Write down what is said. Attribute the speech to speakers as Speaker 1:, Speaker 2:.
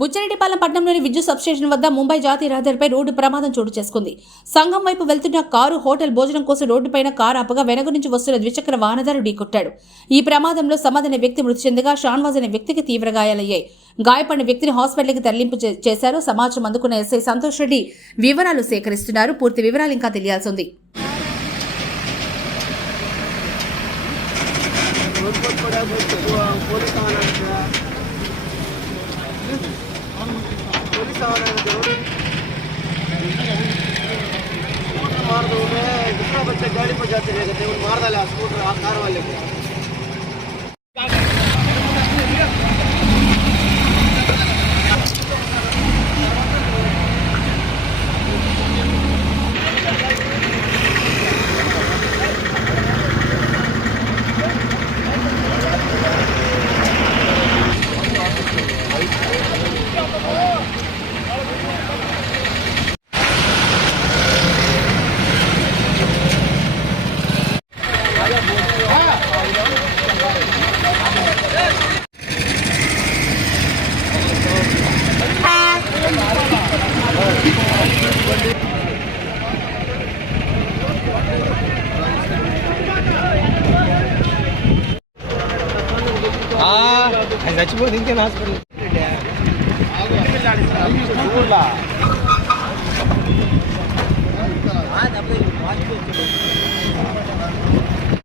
Speaker 1: బుచ్చిరెడ్డిపాలెం పట్టణంలోని విద్యుత్ సబ్స్టేషన్ వద్ద ముంబై జాతీయ రహదారిపై రోడ్డు ప్రమాదం చోటు చేసుకుంది. సంఘం వైపు వెళ్తున్న కారు హోటల్ భోజనం కోసం రోడ్డుపైన కారు ఆపగా వెనక నుంచి వస్తున్న ద్విచక్ర వాహనదారు ఢీకొట్టాడు ఈ ప్రమాదంలో సమద్ అనే వ్యక్తి మృతి చెందగా షాన్వాజ్ అనే వ్యక్తికి తీవ్ర గాయాలయ్యాయి. గాయపడిన వ్యక్తిని హాస్పిటల్కి తరలింపు చే- చేశారు. సమాచారం అందుకున్న ఎస్ఐ సంతోష్ రెడ్డి వివరాలు సేకరిస్తున్నారు. పూర్తి వివరాలు ఇంకా తెలియాల్సి ఉంది
Speaker 2: पोलीस पुलिस मार दो मैं दूसरा बच्चा गाड़ी पर जाते रह गए मार डाला स्कूटर कार वाले को
Speaker 3: చచ్చిపోతే ఇంకేం హాస్పిటల్